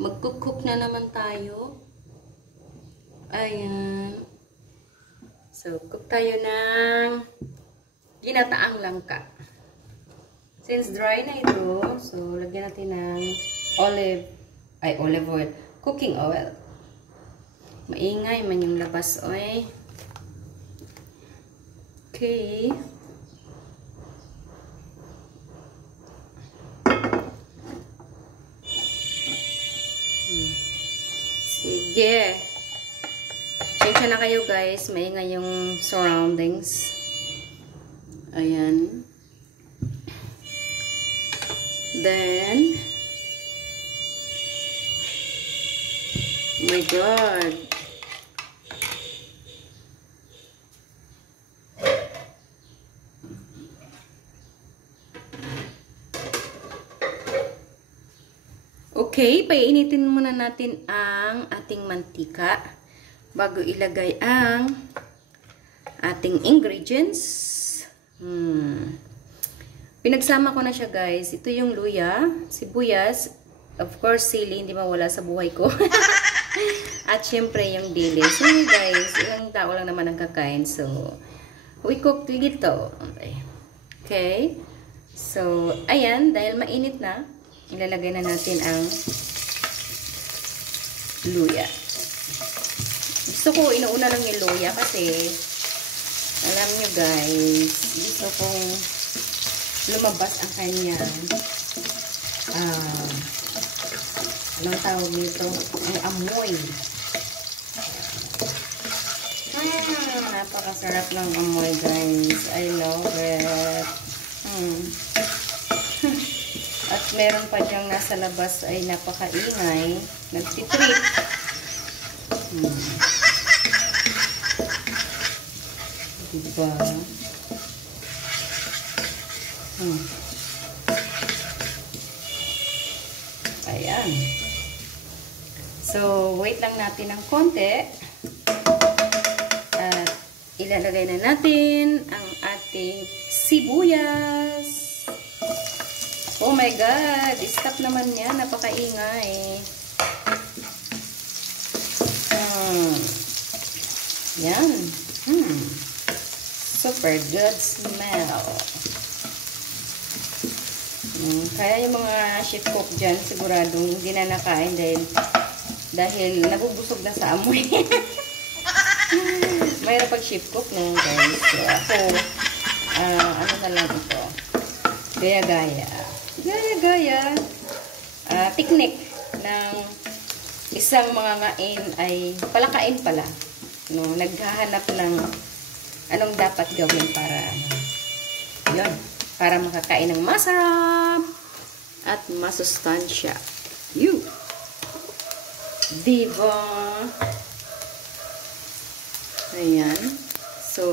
Magkukook na naman tayo. Ayan. So, cook tayo ng ginataang langka. Since dry na ito, so, lagyan natin ng olive oil. Cooking oil. Maingay man yung labas, oy. Okay. Sige. Pasensya na kayo guys. Maingay yung surroundings. Ayan. Then, oh my God. Okay, painitin muna natin ang ating mantika bago ilagay ang ating ingredients. Pinagsama ko na siya guys. Ito yung luya, sibuyas, of course sili, hindi mawala sa buhay ko. At syempre yung dilis. So guys, ilang tao lang naman ang kakain. So, we cook dito. Okay. So, ayan, dahil mainit na, ilalagay na natin ang luya. Gusto ko inuuna lang yung luya kasi alam nyo guys, gusto kong lumabas ang kanyang anong tawag nito? Ang amoy. Napakasarap ng amoy guys. I love it. At meron pa diyang nasa labas ay napakaingay. Nagtitrip. Diba? Ayan. So, wait lang natin ng konti. At ilalagay na natin ang ating sibuyas. Oh my God! Stop naman yan. Napakaingay. Yan. Super good smell. Kaya yung mga chef cook dyan, siguradong hindi na nakain dahil nabubusog na sa amoy. Mayroon pag chef cook na guys. So, ako, ano na lang ito. Gaya-gaya. Gaya-gaya. Teknik ng isang mga ngain ay palakain pala. No, naghahanap ng anong dapat gawin para makakain ng masarap at masustansya. Diba? Ayan. So,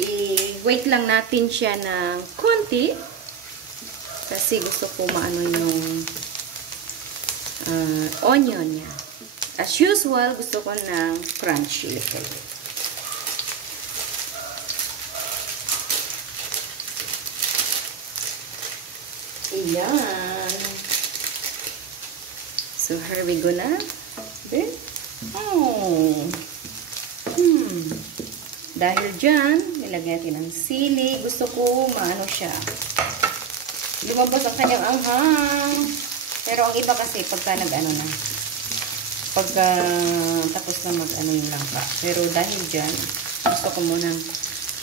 i-wait lang natin siya ng konti kasi gusto ko maano yung onion niya. As usual, gusto ko ng crunchy little bit. Ayan. So, here we go na. Okay. Dahil dyan, nilagyan natin ng sili. Gusto ko maano siya. Lumabas ang kanyang anghang. Pero ang iba kasi pagka nag-ano na. Pagka tapos na mag-ano yung langka. Pero dahil dyan, gusto ko munang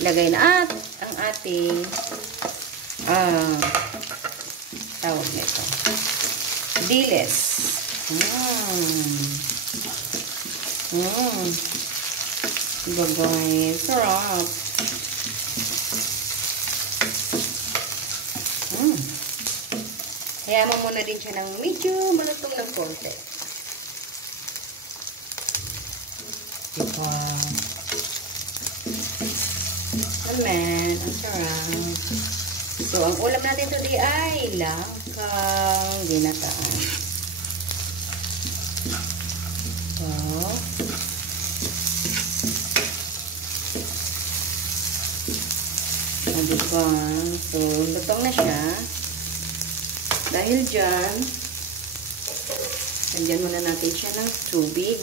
lagay na at ang ating tawag nito. Dilis. Diba guys? Sarap. Kaya mo muna din siya ng medyo malutong ng konti. Diba? Amen. Ang sarap. So, ang ulam natin today ay langkang ginataan. So, diba? So, lutong na siya. Dahil dyan, Lagyan muna natin siya ng tubig.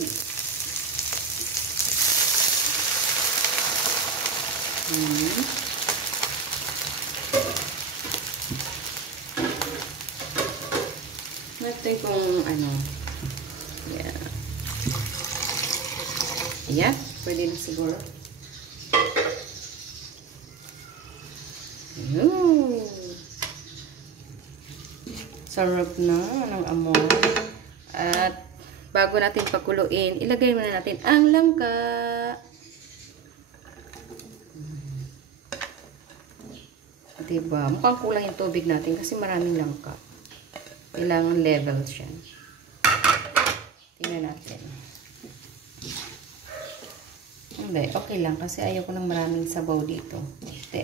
Natin kung ano. Yeah. Ayan. Pwede na siguro. Ayun. Sarap na ng amoy. At bago natin pakuluin, ilagay muna natin ang langka. Diba? Mukhang kulang yung tubig natin kasi maraming langka. Kailangan level siya. Tingnan natin. Hindi, okay lang kasi ayaw ko ng maraming sabaw dito. Hindi.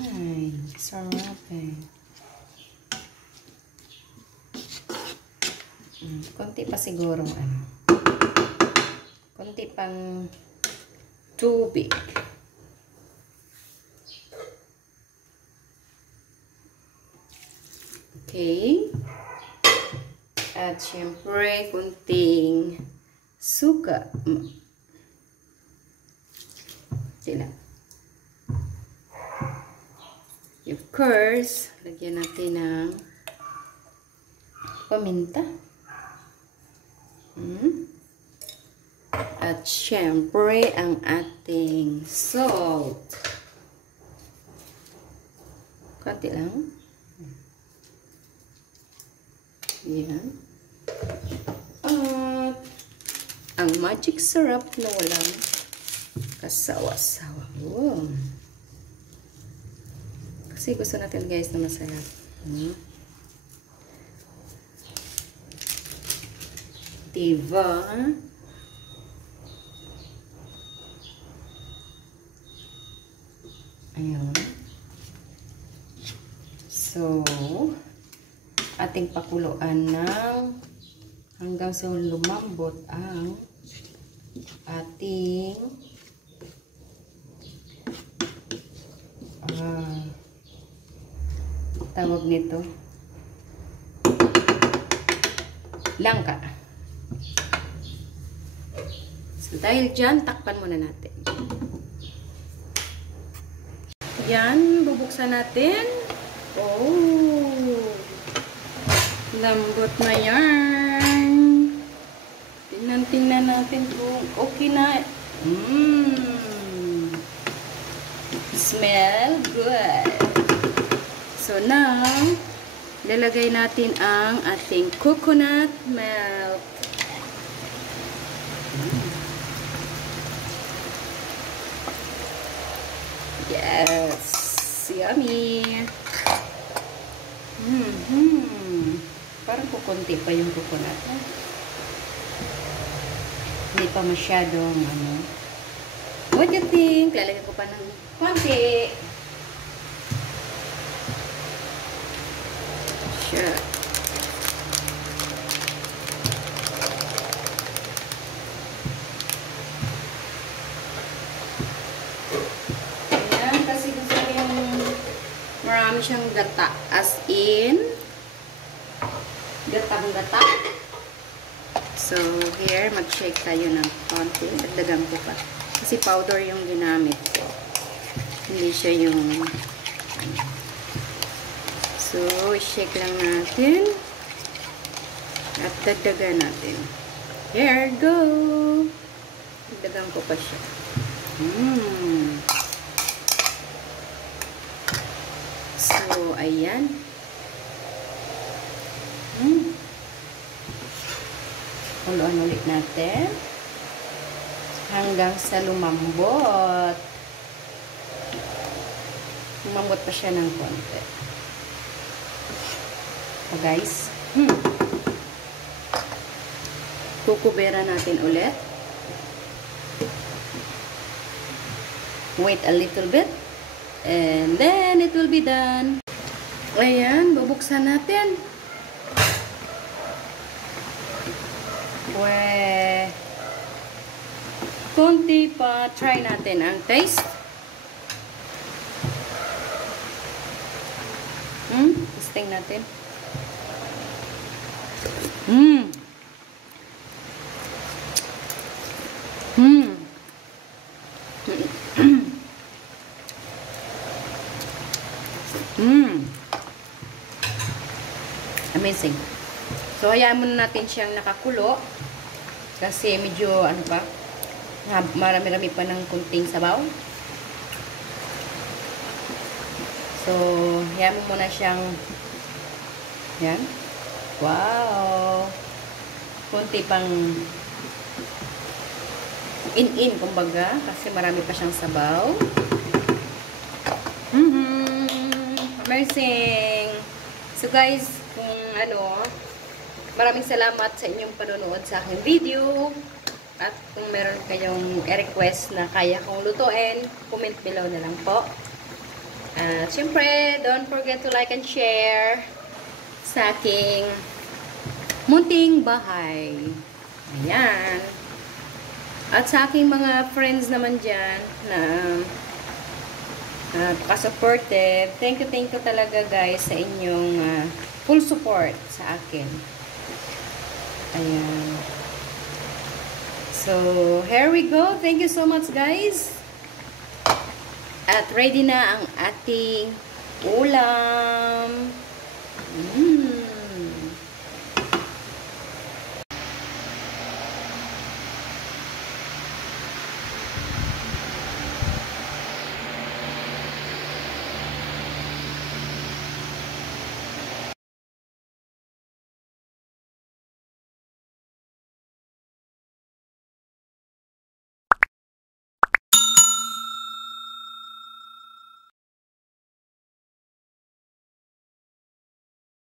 Ay, sarap eh. Konti pa siguro ano. Konti pang tubig. Okay. At syempre, kunting suka. Sila. Of course, lagyan natin ng paminta. At syempre, ang ating salt. Konti lang. Yan. At ang magic syrup na walang kasawa-sawa. Wow. Kasi gusto natin guys na masarap. Diba? Ayan. So, ating pakuluan ng hanggang sa lumambot ang ating tawag nito langka. So, dahil dyan, takpan muna natin. Yan, bubuksan natin. Oh! Lambot na yan. Tingnan natin kung okay na. Smell good. So now, lalagay natin ang ating coconut milk. Yes! Yummy! Parang kukunti pa yung coconut. Hindi pa masyadong ano. What do you think? Lalagyan ko pa ng konti. Sure. Ayan, kasi gusto ko yung marami siyang gata. As in, gatang-gata. So, here, mag-shake tayo ng konti. Dagdagan ko pa. Kasi powder yung ginamit ko. Hindi siya yung... So, shake lang natin. At dagdagan natin. Here, go! Dagdagan ko pa siya. So, ayan. Haluan ulit natin. Hanggang sa lumambot. Lumambot pa siya ng konti. So guys, kukubera natin ulit. Wait a little bit. And then, it will be done. Ayan, bubuksan natin. Konti pa. Try natin ang taste. Testing natin. Mm. Mm. Mm. Amazing. So, hayaan muna natin siyang nakakulo. Kasi medyo, ano pa, marami-rami pa ng kunting sabaw. So, hayaan mo muna siyang, yan. Wow! Kunti pang in-in, kumbaga. Kasi marami pa siyang sabaw. Amazing! So guys, kung ano, maraming salamat sa inyong panonood sa aking video. At kung meron kayong request na kaya kong lutuin, comment below na lang po. At syempre, don't forget to like and share sa aking munting bahay. Ayan. At sa aking mga friends naman dyan na ka-supportive, thank you talaga guys sa inyong full support sa akin. Ayan. So, here we go. Thank you so much guys. At ready na ang ating ulam.